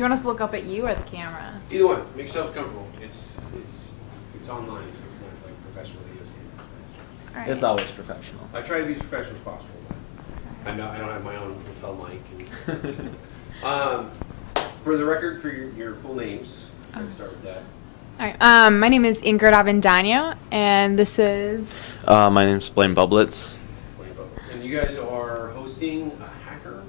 You want us to look up at you or the camera? Either one. Make yourself comfortable. It's online, so it's not like professional video standards. All right. It's always professional. I try to be as professional as possible. But I know I don't have my own lapel mic. For the record, for your full names, let's start with that. All right. My name is Ingrid Avendano, and this is... My name's Blaine Bublitz. And you guys are hosting a hacker?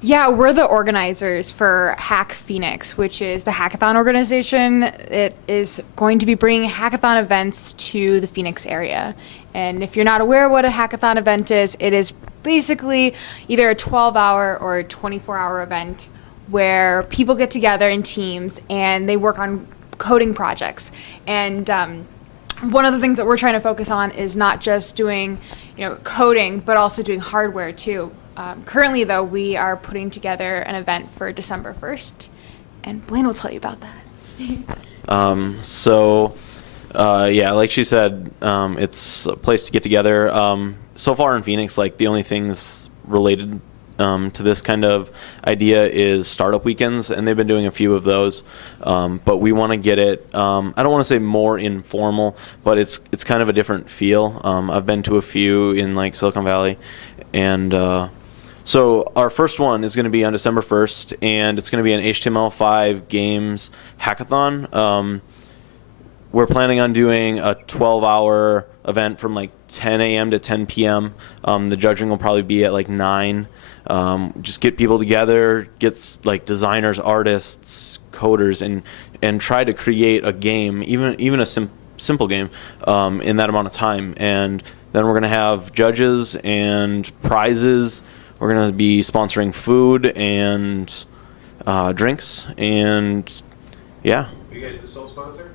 Yeah, we're the organizers for Hack Phoenix, which is the hackathon organization. It is going to be bringing hackathon events to the Phoenix area. And if you're not aware what a hackathon event is, it is basically either a 12-hour or a 24-hour event where people get together in teams and they work on coding projects. And one of the things that we're trying to focus on is not just doing, coding, but also doing hardware too. Currently, though, we are putting together an event for December 1st, and Blaine will tell you about that. Yeah, like she said, it's a place to get together. So far in Phoenix, like the only things related to this kind of idea is startup weekends, and they've been doing a few of those. But we want to get it, I don't want to say more informal, but it's kind of a different feel. I've been to a few in like Silicon Valley, and so our first one is going to be on December 1st, and it's going to be an HTML5 games hackathon. We're planning on doing a 12-hour event from like 10 a.m. to 10 p.m. The judging will probably be at like 9. Just get people together, get like designers, artists, coders, and try to create a game, even a simple game, in that amount of time. And then we're going to have judges and prizes. We're going to be sponsoring food and drinks, and yeah. Are you guys the sole sponsor?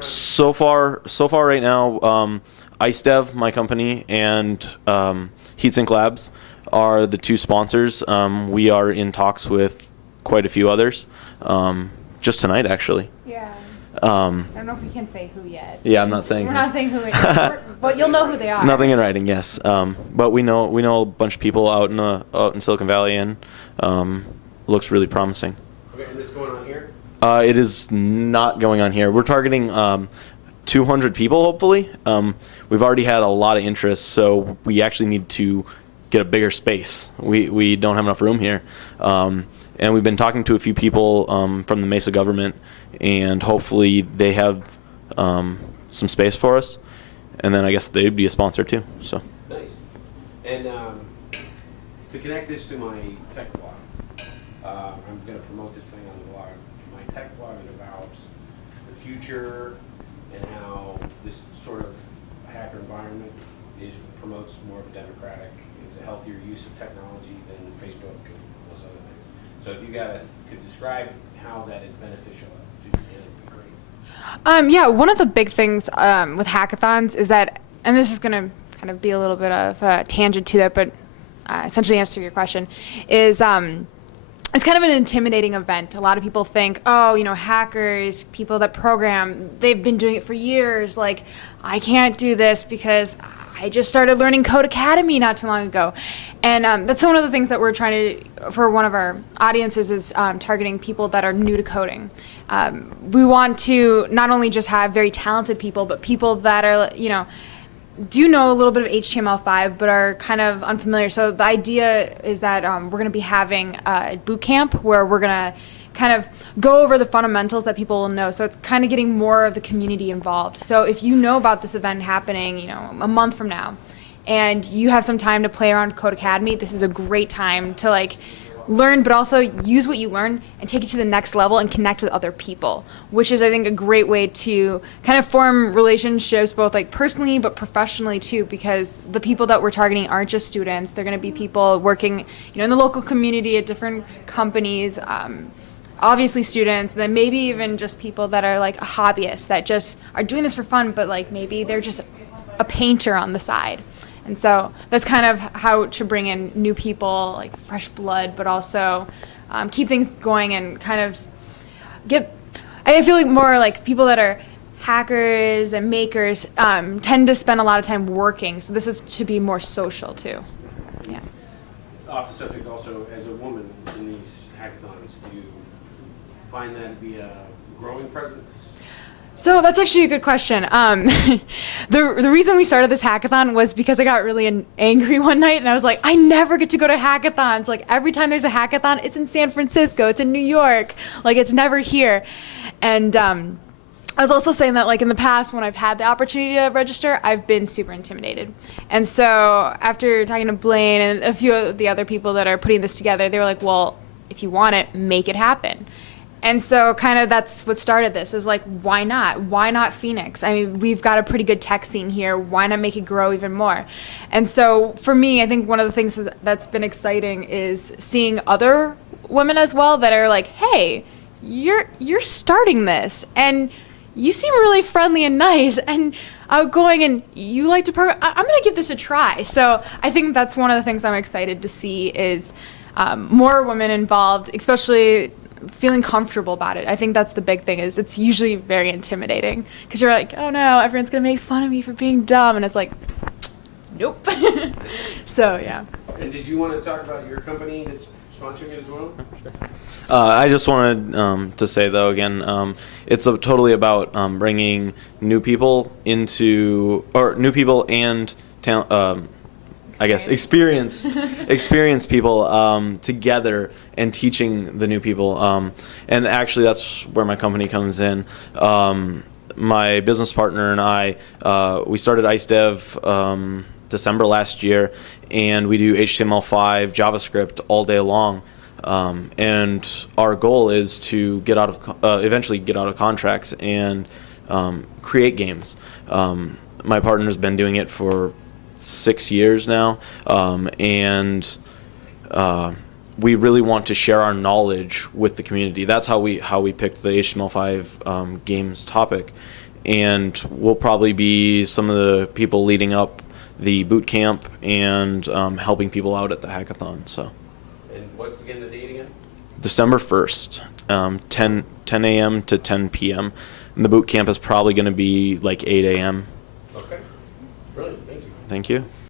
So far right now, IceDev, my company, and HeatSync Labs are the two sponsors. We are in talks with quite a few others, just tonight actually. Yeah. I don't know if we can say who yet. Yeah, I'm not saying. We're not saying who it is, but you'll know who they are. Nothing in writing, yes. But we know a bunch of people out in Silicon Valley, and looks really promising. Okay, and this going on here? It is not going on here. We're targeting 200 people, hopefully. We've already had a lot of interest, so we actually need to get a bigger space. We don't have enough room here. And we've been talking to a few people from the Mesa government, and hopefully they have some space for us. And then I guess they'd be a sponsor too. So. Nice. And to connect this to my tech blog, I'm going to promote this thing on the blog. My tech blog is about the future and how this sort of hacker environment promotes more of a democratic, it's a healthier use of technology than Facebook and those other things. So if you guys could describe how that is beneficial to humanity, it'd be great. Yeah, one of the big things with hackathons is that, and this is going to kind of be a little bit of a tangent to that, but essentially answer your question, is it's kind of an intimidating event. A lot of people think, hackers, people that program, they've been doing it for years. Like, I can't do this because I just started learning Code Academy not too long ago. And that's one of the things that we're trying to, for one of our audiences, is targeting people that are new to coding. We want to not only just have very talented people, but people that are, do know a little bit of HTML5 but are kind of unfamiliar. So the idea is that we're going to be having a boot camp where we're going to kind of go over the fundamentals that people will know. So it's kind of getting more of the community involved. So if you know about this event happening, a month from now, and you have some time to play around with Code Academy, this is a great time to learn, but also use what you learn and take it to the next level and connect with other people, which is, I think, a great way to kind of form relationships both personally but professionally too, because the people that we're targeting aren't just students. They're going to be people working in the local community at different companies, obviously students, and then maybe even just people that are hobbyists that just are doing this for fun, but maybe they're just a painter on the side. And so that's kind of how to bring in new people, fresh blood, but also keep things going and kind of I feel more people that are hackers and makers tend to spend a lot of time working. So this is to be more social too. Yeah. Off the subject also, as a woman in these hackathons? Do you find that to be a growing presence? So that's actually a good question. The reason we started this hackathon was because I got really angry one night, and I was like, I never get to go to hackathons. Like, every time there's a hackathon, it's in San Francisco, it's in New York, like, it's never here. And I was also saying that, like, in the past, when I've had the opportunity to register, I've been super intimidated. And so after talking to Blaine and a few of the other people that are putting this together, they were like, well, if you want it, make it happen. And so kind of that's what started this. It was like, why not? Why not Phoenix? I mean, we've got a pretty good tech scene here. Why not make it grow even more? And so for me, I think one of the things that's been exciting is seeing other women as well that are like, hey, you're starting this, and you seem really friendly and nice and outgoing, and you like to program. I'm going to give this a try. So I think that's one of the things I'm excited to see is more women involved, especially feeling comfortable about it. I think that's the big thing. Is it's usually very intimidating because you're like, oh no, everyone's gonna make fun of me for being dumb, and it's like, nope. So yeah. And did you want to talk about your company that's sponsoring it as well? I just wanted to say, though, again, it's totally about bringing new people into, or new people and I guess experienced people together and teaching the new people. And actually, that's where my company comes in. My business partner and I, we started IceDev December last year, and we do HTML5, JavaScript all day long. And our goal is to get out of eventually get out of contracts and create games. My partner's been doing it for 6 years now, and we really want to share our knowledge with the community. That's how we picked the HTML5 games topic, and we'll probably be some of the people leading up the boot camp and helping people out at the hackathon. So. And what's again the date again? December 1st, 10 a.m. to 10 p.m. And the boot camp is probably going to be like 8 a.m. Okay. Brilliant. Thank you. Thank you.